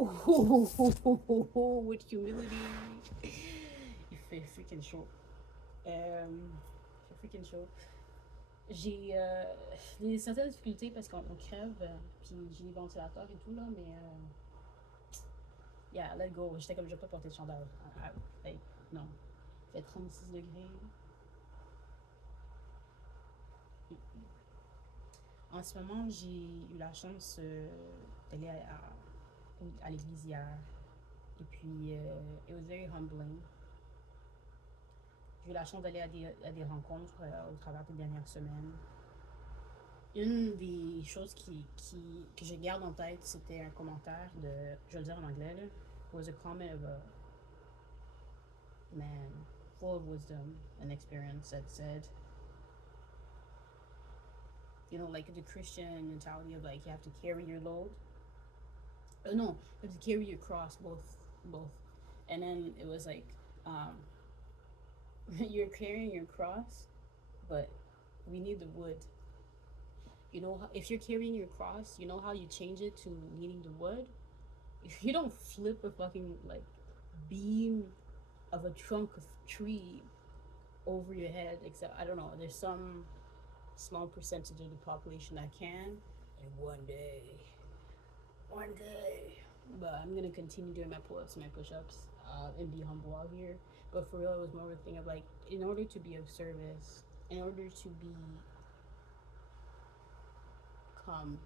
With humility. Il fait freaking chaud. Il fait freaking chaud. J'ai certaines difficultés parce qu'on crève, puis j'ai des ventilateurs et tout, là, mais yeah, let go. J'étais comme, je vais pas porter de chandail. Like, non. Il fait 36 degrés. En ce moment, j'ai eu la chance d'aller à l'église hier. Et puis, it was very humbling. J'ai eu la chance d'aller à des rencontres au travers des dernières semaines. Une des choses que je garde en tête, c'était un commentaire de, je vais le dire en anglais, là, it was a comment of a man full of wisdom and experience that said, you know, like the Christian mentality of like you have to carry your load. No, you have to carry your cross, both. And then it was like, um, you're carrying your cross, but we need the wood. You know, if you're carrying your cross, you know how you change it to needing the wood. If you don't flip a fucking like beam of a trunk of tree over your head, except I don't know, there's some small percentage of the population that can. And one day. But I'm gonna continue doing my pull-ups and my push-ups and be humble out here. But for real, it was more of a thing of like, in order to be of service, in order to become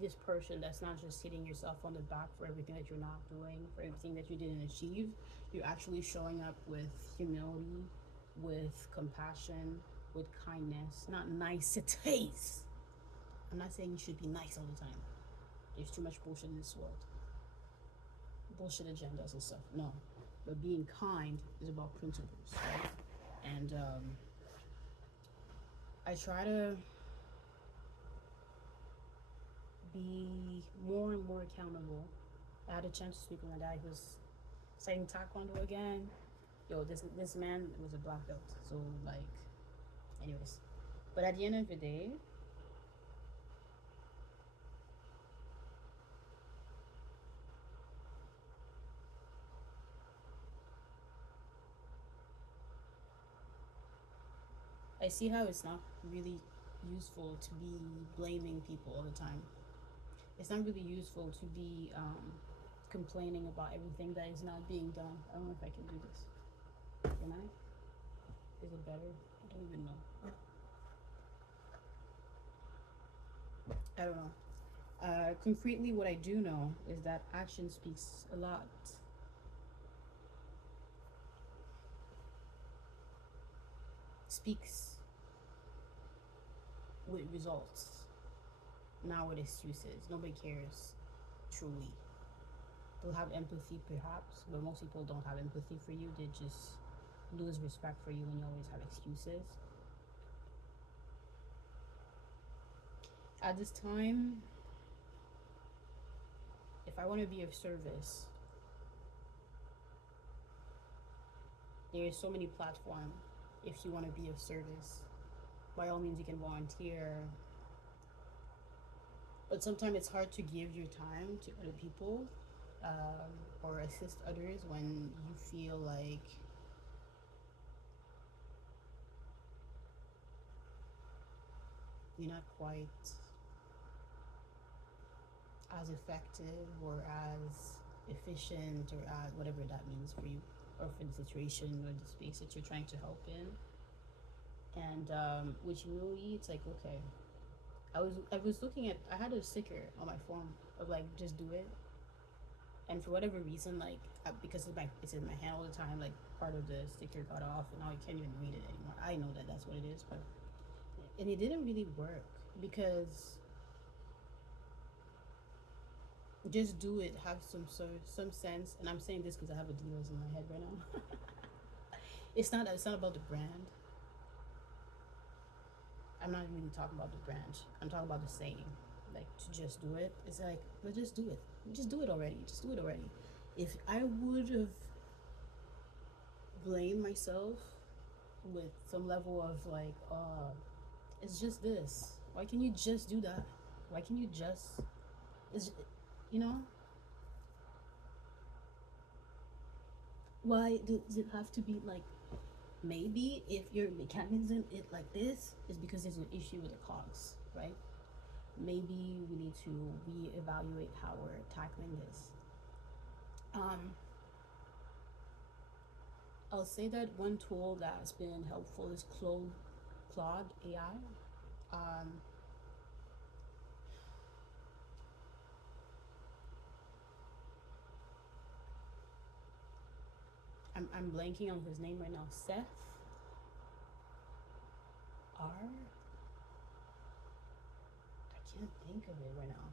this person that's not just hitting yourself on the back for everything that you're not doing, for everything that you didn't achieve, you're actually showing up with humility, with compassion, with kindness, not niceties. I'm not saying you should be nice all the time. There's too much bullshit in this world. Bullshit agendas and stuff. No. But being kind is about principles, right? And I try to be more and more accountable. I had a chance to speak with my dad. He was studying taekwondo again. Yo, this man was a black belt. So like, anyways. But at the end of the day, I see how it's not really useful to be blaming people all the time. It's not really useful to be complaining about everything that is not being done. I don't know if I can do this. Can I? Is it better? I don't even know. I don't know. Concretely, what I do know is that action speaks a lot. Speaks with results, not with excuses. Nobody cares, truly. They'll have empathy, perhaps, but most people don't have empathy for you. They just lose respect for you when you always have excuses. At this time, if I want to be of service, there is so many platforms. If you want to be of service, by all means, you can volunteer. But sometimes it's hard to give your time to other people or assist others when you feel like you're not quite as effective or as efficient or as whatever that means for you or for the situation or the space that you're trying to help in. And with humility, it's like, okay, I was looking at, I had a sticker on my phone of like, just do it. And for whatever reason, like because it's in my hand all the time, like part of the sticker got off, and now you can't even read it anymore. I know that that's what it is, but and it didn't really work because just do it, have some sense. And I'm saying this because I have a Adidas in my head right now. It's not about the brand. I'm not really talking about the brand. I'm talking about the saying. Like to just do it. It's like, but just do it. Just do it already. Just do it already. If I would have blamed myself with some level of like, it's just this. Why can you just do that? Why can you just? It's, you know. Why does it have to be like, maybe if your mechanism is like this, is because there's an issue with the cogs, right? Maybe we need to reevaluate how we're tackling this. Um, I'll say that one tool that has been helpful is Claude AI. I'm blanking on his name right now. Seth R. I can't think of it right now.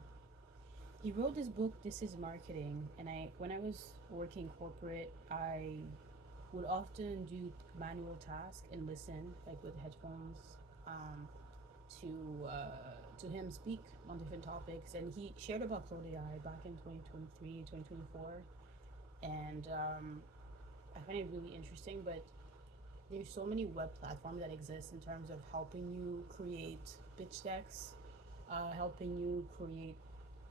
He wrote this book, This Is Marketing, and when I was working corporate, I would often do manual tasks and listen, like with headphones, um, to him speak on different topics. And he shared about Code AI back in 2023, 2024, and I find it really interesting. But there's so many web platforms that exist in terms of helping you create pitch decks, helping you create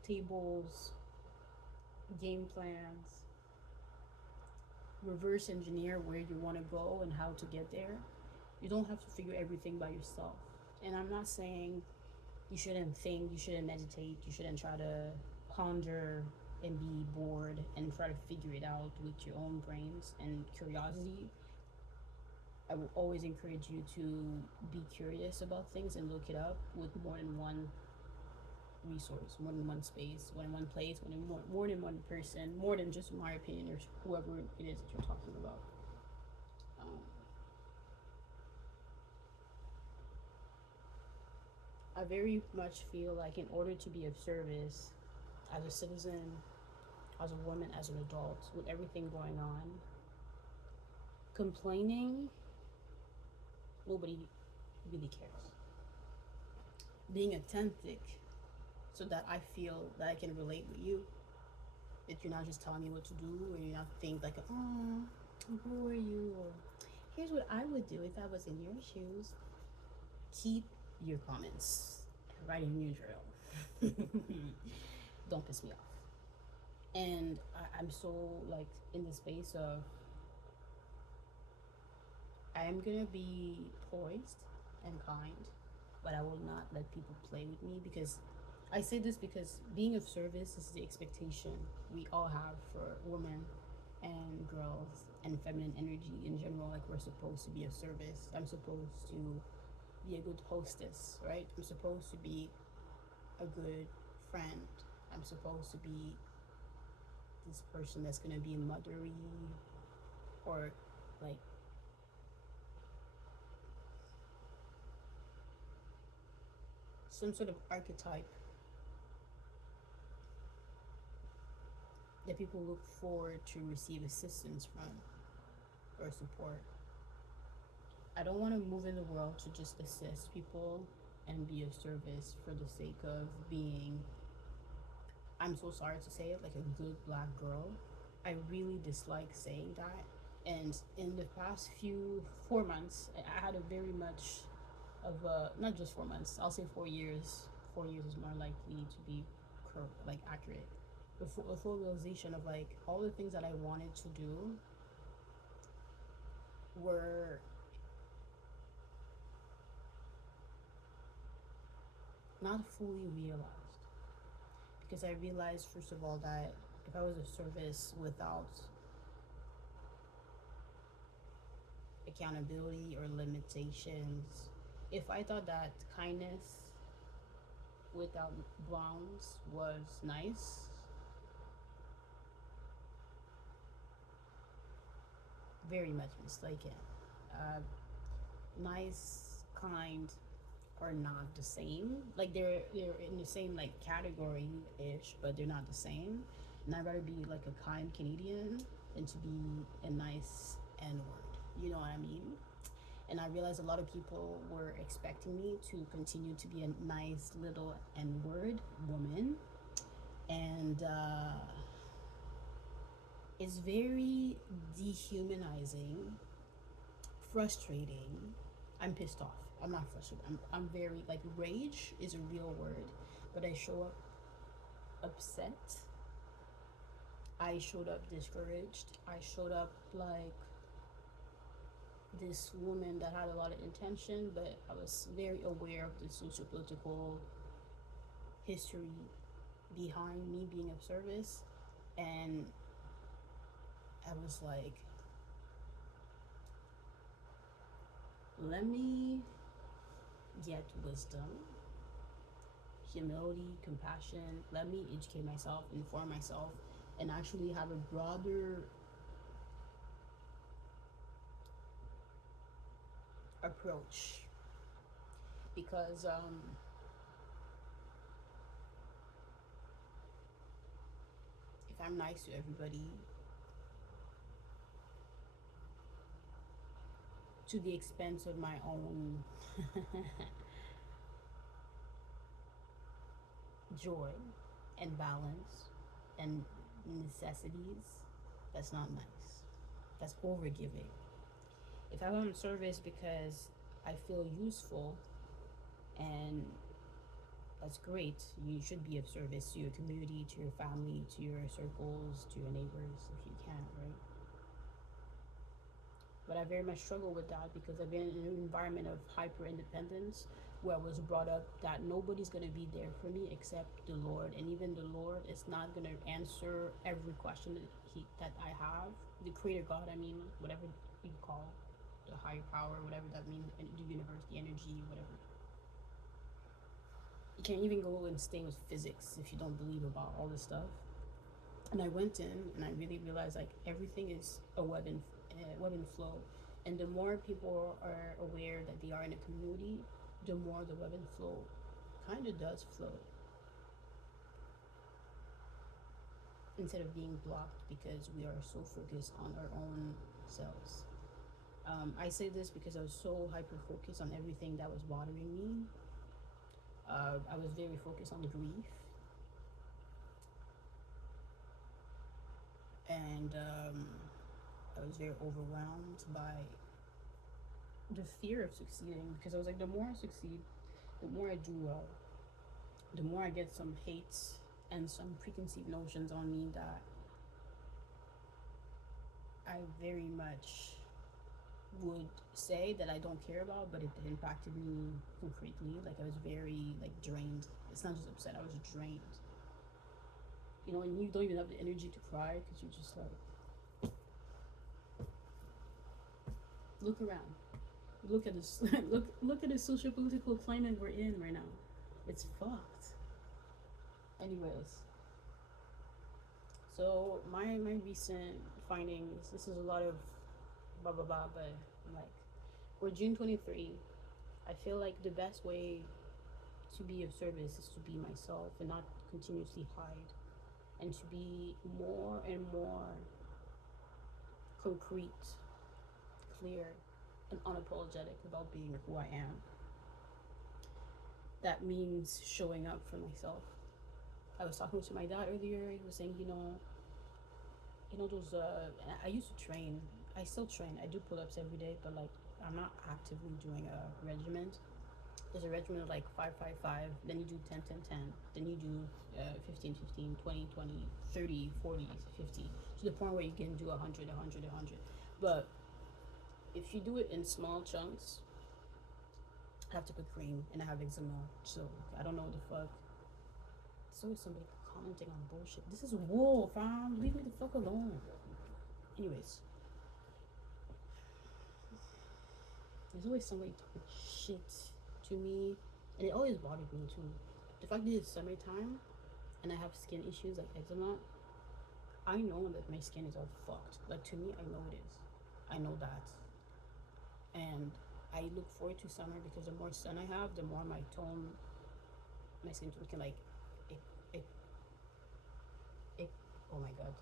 tables, game plans, reverse engineer where you want to go and how to get there. You don't have to figure everything by yourself. And I'm not saying you shouldn't think, you shouldn't meditate, you shouldn't try to ponder and be bored and try to figure it out with your own brains and curiosity. I will always encourage you to be curious about things and look it up with more than one resource, more than one space, more than one place, more than one person, more than just my opinion or whoever it is that you're talking about. Um, I very much feel like in order to be of service as a citizen, as a woman, as an adult, with everything going on, complaining, nobody really cares. Being authentic so that I feel that I can relate with you, that you're not just telling me what to do, or you're not think like, oh, who are you? Or here's what I would do if I was in your shoes. Keep your comments right in your journal. Don't piss me off. And I'm so like in the space of I am gonna be poised and kind, but I will not let people play with me, because I say this because being of service is the expectation we all have for women and girls and feminine energy in general. Like, we're supposed to be of service. I'm supposed to be a good hostess, right? I'm supposed to be a good friend. I'm supposed to be this person that's gonna be mothery, or like some sort of archetype that people look forward to receive assistance from or support. I don't want to move in the world to just assist people and be of service for the sake of being, I'm so sorry to say it, like a good black girl. I really dislike saying that. And in the past 4 months, I had a very much of a, not just 4 months, I'll say 4 years. 4 years is more likely to be like accurate. A full realization of like all the things that I wanted to do were not fully realized, because I realized, first of all, that if I was of service without accountability or limitations, if I thought that kindness without bounds was nice, very much mistaken. Uh, Nice, kind are not the same. Like, they're in the same like category ish, but they're not the same. And I'd rather be like a kind Canadian than to be a nice N word. You know what I mean? And I realized a lot of people were expecting me to continue to be a nice little N word woman, and it's very dehumanizing, frustrating. I'm pissed off. I'm not frustrated. I'm very like, rage is a real word, but I show up upset. I showed up discouraged. I showed up like this woman that had a lot of intention, but I was very aware of the socio political history behind me being of service. And I was like, let me get wisdom, humility, compassion. Let me educate myself, inform myself, and actually have a broader approach. Because if I'm nice to everybody, to the expense of my own joy and balance and necessities, that's not nice. That's overgiving. If I want service because I feel useful, and that's great, you should be of service to your community, to your family, to your circles, to your neighbors if you can, right? But I very much struggle with that because I've been in an environment of hyper independence where I was brought up that nobody's going to be there for me except the Lord, and even the Lord is not going to answer every question that I have. The Creator God, I mean, whatever you call the higher power, whatever that means, the universe, the energy, whatever. You can't even go and stay with physics if you don't believe about all this stuff. And I went in and I really realized like everything is a web and flow. And the more people are aware that they are in a community, the more the web and flow kind of does flow instead of being blocked because we are so focused on our own selves. I say this because I was so hyper focused on everything that was bothering me. I was very focused on grief, and I was very overwhelmed by the fear of succeeding because I was like, the more I succeed, the more I do well, the more I get some hate and some preconceived notions on me that I very much would say that I don't care about, but it impacted me concretely. Like I was very like drained. It's not just upset, I was drained. You know, and you don't even have the energy to cry because you're just like, look around, look at this, look at the social political climate we're in right now. It's fucked. Anyways, so my recent findings. This is a lot of blah blah blah, but I'm like, we're June 23. I feel like the best way to be of service is to be myself and not continuously hide, and to be more and more concrete, clear, and unapologetic about being who I am. That means showing up for myself. I was talking to my dad earlier. He was saying, those. I used to train. I still train. I do pull-ups every day, but like I'm not actively doing a regiment. There's a regimen of like 5-5-5, then you do 10-10-10, then you do 15-15, 20-20, 30, 40, 50, to the point where you can do 100. But if you do it in small chunks, I have to put cream and I have eczema, so I don't know what the fuck. There's always somebody commenting on bullshit. This is wool, fam. Leave me the fuck alone. Anyways, there's always somebody talking shit to me, and it always bothered me too. The fact that it's summertime and I have skin issues like eczema, I know that my skin is all fucked. Like to me, I know it is. I know that. And I look forward to summer because the more sun I have, the more my skin tone can like, oh my god.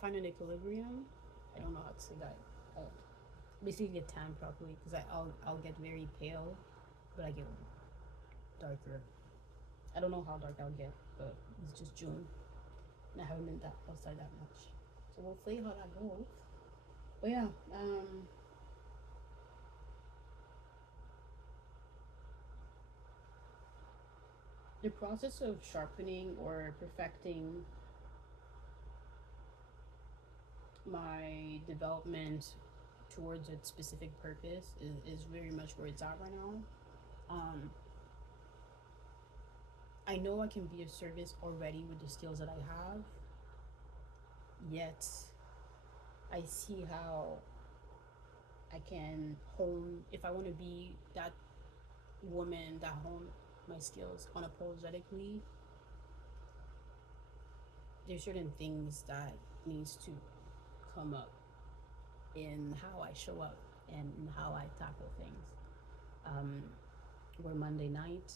Find an equilibrium. I don't know how to say that. Basically get tan properly because I'll get very pale, but I get darker. I don't know how dark I'll get, but it's just June and I haven't been outside that much, so we'll see how that goes. But yeah, The process of sharpening or perfecting my development towards a specific purpose is very much where it's at right now. Um, I know I can be of service already with the skills that I have, yet I see how I can hone, if I want to be that woman that hone my skills unapologetically, there's certain things that needs to come up in how I show up and how I tackle things. Um, we're Monday night,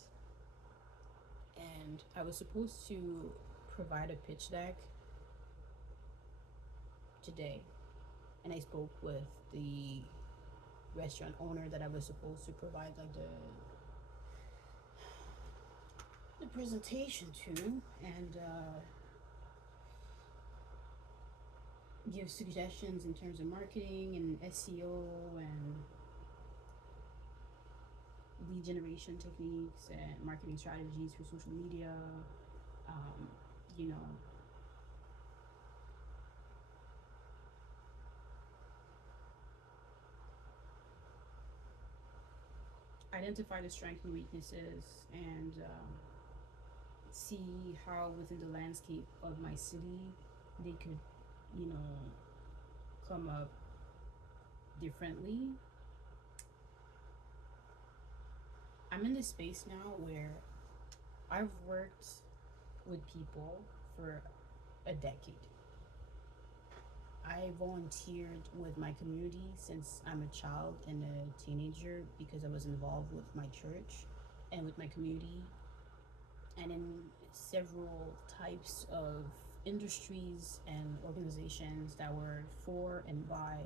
and I was supposed to provide a pitch deck today, and I spoke with the restaurant owner that I was supposed to provide like the presentation to, and give suggestions in terms of marketing and SEO and lead generation techniques and marketing strategies for social media. Um, you know, identify the strengths and weaknesses, and see how within the landscape of my city they could, you know, come up differently. I'm in this space now where I've worked with people for a decade. I volunteered with my community since I'm a child and a teenager because I was involved with my church and with my community and in several types of industries and organizations that were for and by,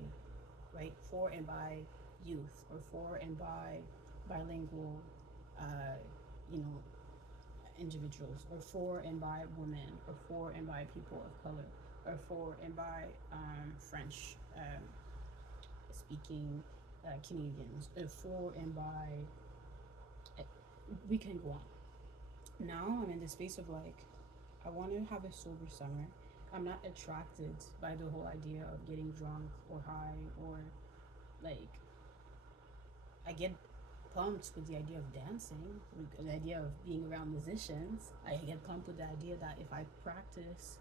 right, for and by youth, or for and by bilingual, uh, you know, individuals, or for and by women, or for and by people of color, or for and by French speaking Canadians, or for and by. We can go on. Now I'm in the space of like, I want to have a sober summer. I'm not attracted by the whole idea of getting drunk or high, or like, I get pumped with the idea of dancing, with the idea of being around musicians. I get pumped with the idea that if I practice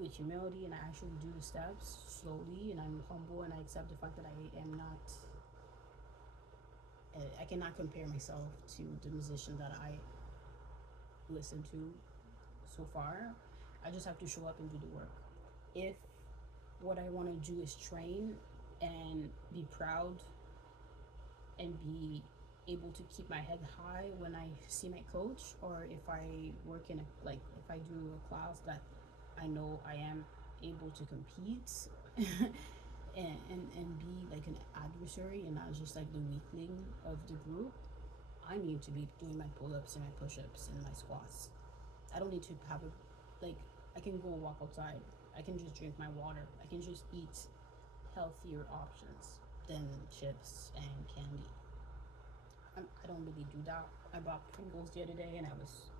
with humility and I actually do the steps slowly and I'm humble and I accept the fact that I am not, I cannot compare myself to the musician that I listen to so far. I just have to show up and do the work. If what I want to do is train and be proud and be able to keep my head high when I see my coach, or if I work in a, like if I do a class that I know I am able to compete and be like an adversary and not just like the weakling of the group, I need to be doing my pull-ups and my push-ups and my squats. I don't need to have a, like, I can go walk outside. I can just drink my water. I can just eat healthier options than chips and candy. I don't really do that. I bought Pringles the other day, and I was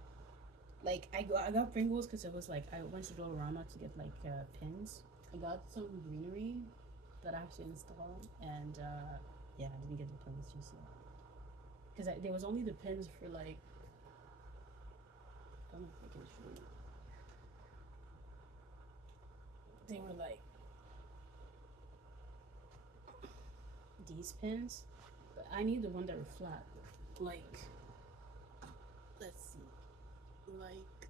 like, I got Pringles because it was like I went to Dollarama to get like pins. I got some greenery that I have to install, and yeah, I didn't get the pins just yet because there was only the pins for like, I don't know if I can show you. They were like these pins, but I need the one that were flat. Like, let's see, like,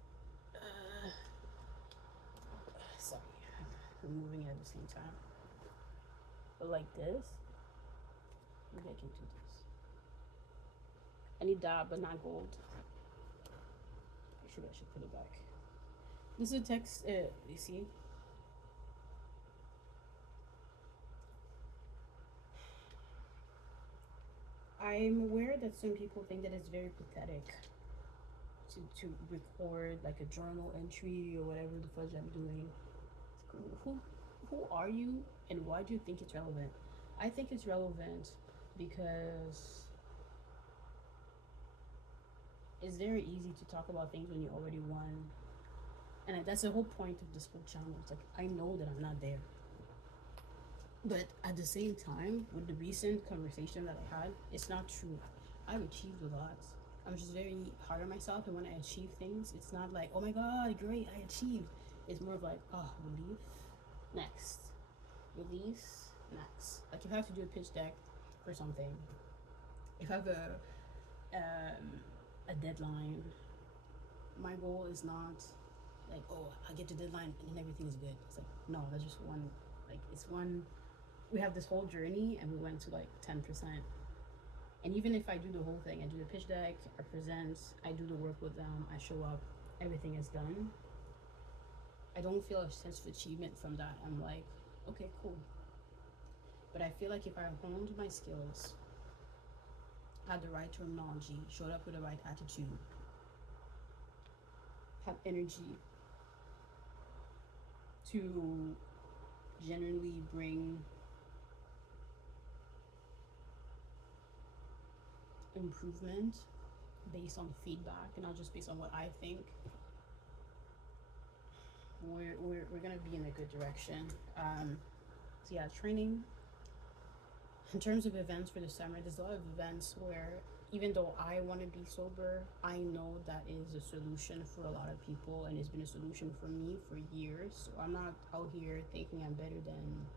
sorry, I'm moving at the same time. But like this, maybe I can do this. I need that, but not gold. I should put it back. This is a text. You see, I'm aware that some people think that it's very pathetic to record like a journal entry or whatever the fudge I'm doing. Who are you and why do you think it's relevant? I think it's relevant because it's very easy to talk about things when you already won. And that's the whole point of this whole channel. It's like, I know that I'm not there. But at the same time, with the recent conversation that I had, it's not true. I've achieved a lot. I'm just very hard on myself, and when I achieve things, it's not like, oh my god, great, I achieved. It's more of like, oh, relief, next. Release, next. Like, if I have to do a pitch deck for something, if I have a deadline, my goal is not like, oh, I get the deadline and then everything is good. It's like, no, that's just one, like, it's one, we have this whole journey and we went to like 10%. And even if I do the whole thing, I do the pitch deck, I present, I do the work with them, I show up, everything is done, I don't feel a sense of achievement from that. I'm like, okay, cool. But I feel like if I honed my skills, had the right terminology, showed up with the right attitude, have energy to generally bring improvement based on feedback and not just based on what I think, we're gonna be in a good direction. So yeah, training. In terms of events for the summer, there's a lot of events where even though I want to be sober, I know that is a solution for a lot of people, and it's been a solution for me for years. So I'm not out here thinking I'm better than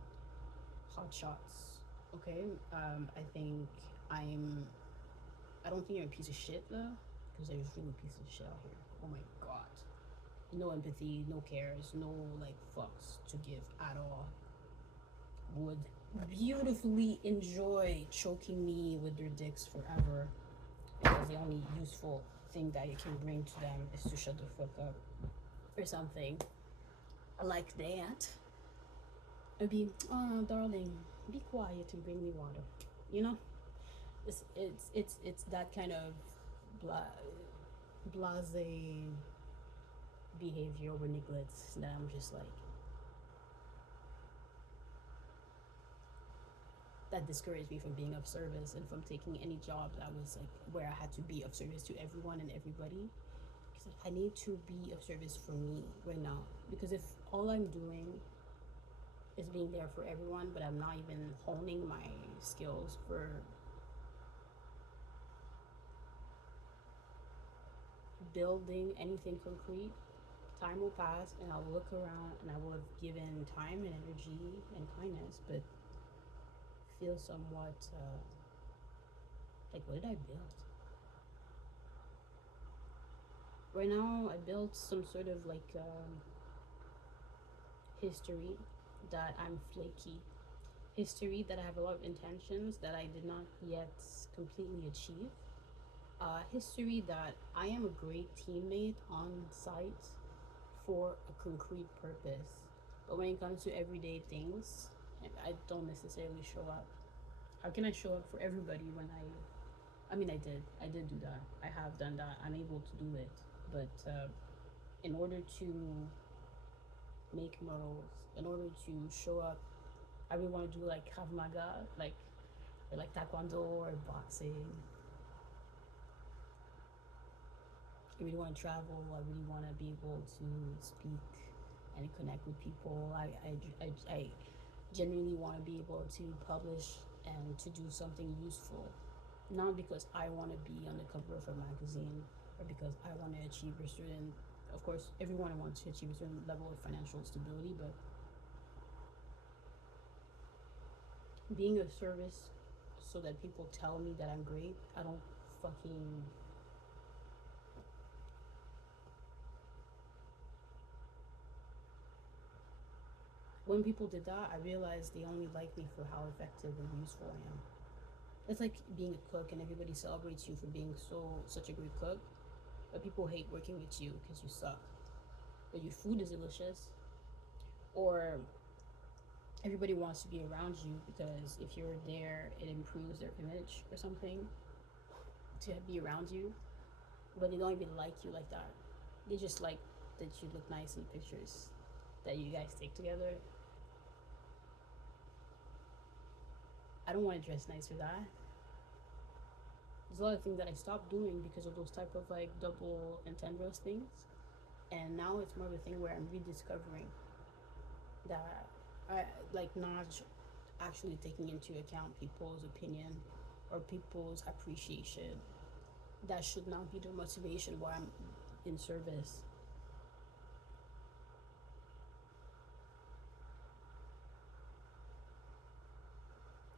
hot shots. Okay, I think I don't think you're a piece of shit though, because there's really pieces of shit out here. Oh my god, no empathy, no cares, no like fucks to give at all. Would beautifully enjoy choking me with their dicks forever, because the only useful thing that you can bring to them is to shut the fuck up or something like that. It'd be, oh darling, be quiet and bring me water, you know. It's that kind of blase behavior over neglect that I'm just like, that discouraged me from being of service and from taking any job that was like where I had to be of service to everyone and everybody. Because I need to be of service for me right now. Because if all I'm doing is being there for everyone, but I'm not even honing my skills for building anything concrete, time will pass and I'll look around and I will have given time and energy and kindness, but feel somewhat like, what did I build? Right now, I built some sort of like history that I'm flaky. History that I have a lot of intentions that I did not yet completely achieve. History that I am a great teammate on site for a concrete purpose. But when it comes to everyday things, I don't necessarily show up. How can I show up for everybody when I mean, I did do that. I have done that. I'm able to do it. But in order to make morals, in order to show up, I really want to do like Krav Maga, like, or like Taekwondo or boxing. I really want to travel. I really want to be able to speak and connect with people. I genuinely want to be able to publish and to do something useful. Not because I want to be on the cover of a magazine or because I want to achieve a certain, of course, everyone wants to achieve a certain level of financial stability, but being of service so that people tell me that I'm great, I don't fucking. When people did that, I realized they only like me for how effective and useful I am. It's like being a cook and everybody celebrates you for being such a great cook, but people hate working with you because you suck. But your food is delicious, or everybody wants to be around you because if you're there, it improves their image or something to be around you. But they don't even like you like that. They just like that you look nice in pictures that you guys take together. I don't want to dress nice for that. There's a lot of things that I stopped doing because of those type of like double entendres things, and now it's more of a thing where I'm rediscovering that I like not actually taking into account people's opinion or people's appreciation. That should not be the motivation why I'm in service.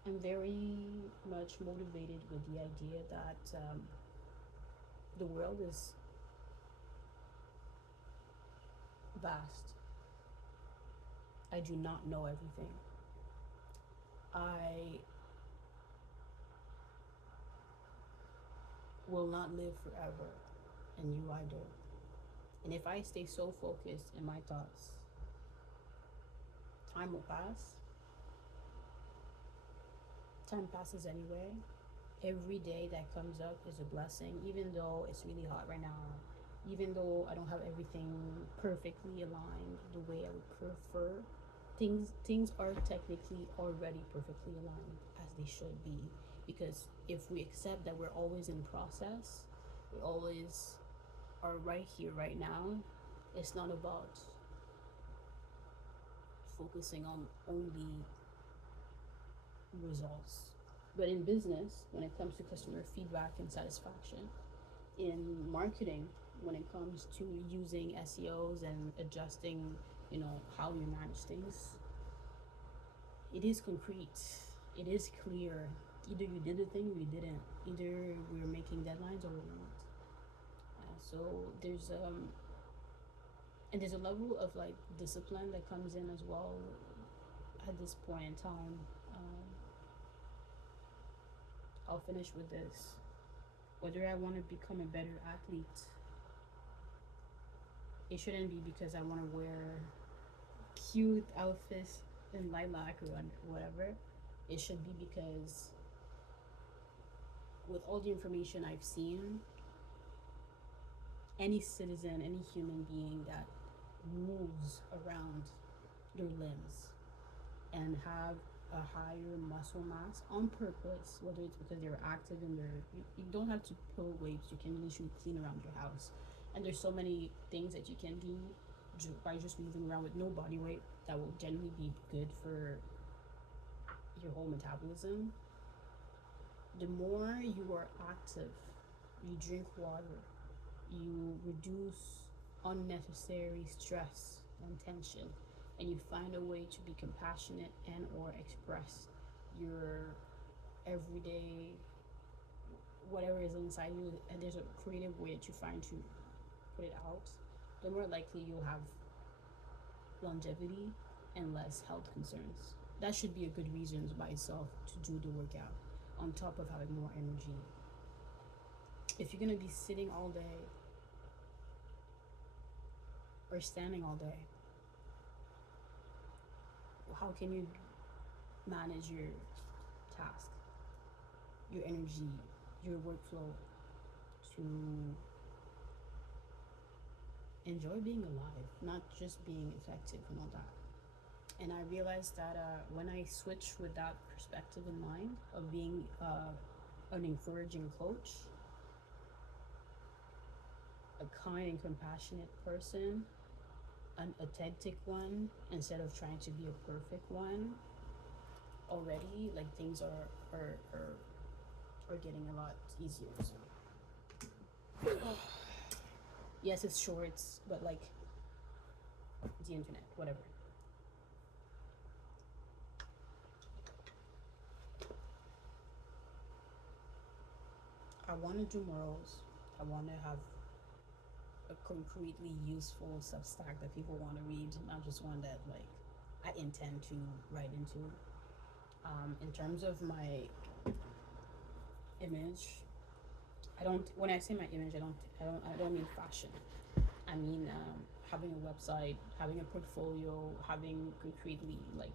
I'm very much motivated with the idea that the world is vast. I do not know everything. I will not live forever, and you either. And if I stay so focused in my thoughts, time will pass. Time passes anyway. Every day that comes up is a blessing, even though it's really hot right now. Even though I don't have everything perfectly aligned the way I would prefer, things are technically already perfectly aligned as they should be. Because if we accept that we're always in process, we always are right here, right now. It's not about focusing on only results. But in business, when it comes to customer feedback and satisfaction, in marketing, when it comes to using SEOs and adjusting, how you manage things, it is concrete. It is clear. Either you did the thing or you didn't. Either we're making deadlines or we're not. So there's a level of like discipline that comes in as well at this point in time. I'll finish with this. Whether I want to become a better athlete, it shouldn't be because I want to wear cute outfits in lilac or whatever. It should be because, with all the information I've seen, any citizen, any human being that moves around their limbs and have a higher muscle mass on purpose, whether it's because they're active in you don't have to pull weights, you can literally clean around your house. And there's so many things that you can do by just moving around with no body weight that will generally be good for your whole metabolism. The more you are active, you drink water, you reduce unnecessary stress and tension, and you find a way to be compassionate and or express your everyday whatever is inside you, and there's a creative way that you find to put it out, the more likely you'll have longevity and less health concerns. That should be a good reason by itself to do the workout, on top of having more energy. If you're gonna be sitting all day or standing all day, how can you manage your task, your energy, your workflow to enjoy being alive, not just being effective and all that? And I realized that when I switch with that perspective in mind of being an encouraging coach, a kind and compassionate person, an authentic one instead of trying to be a perfect one, already like things are getting a lot easier. So yes, it's shorts, but like the internet, whatever. I want to do morals. I want to have a concretely useful Substack that people want to read, not just one that like I intend to write into. In terms of my image, I don't. When I say my image, I don't mean fashion. I mean having a website, having a portfolio, having concretely like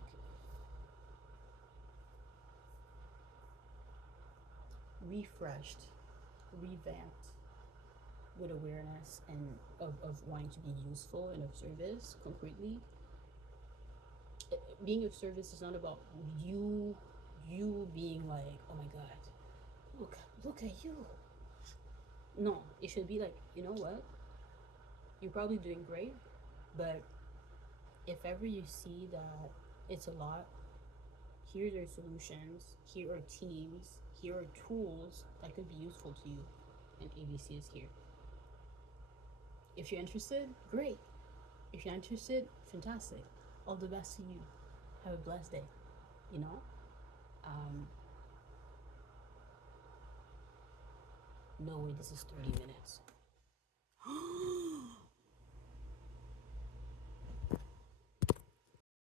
refreshed, revamped with awareness and of wanting to be useful and of service concretely. Being of service is not about you being like, oh my god, look look at you. No, it should be like, you know what? You're probably doing great, but if ever you see that it's a lot, here are solutions, here are teams, here are tools that could be useful to you, and ABC is here. If you're interested, great. If you're interested, fantastic. All the best to you. Have a blessed day. You know? No way this is 30 minutes.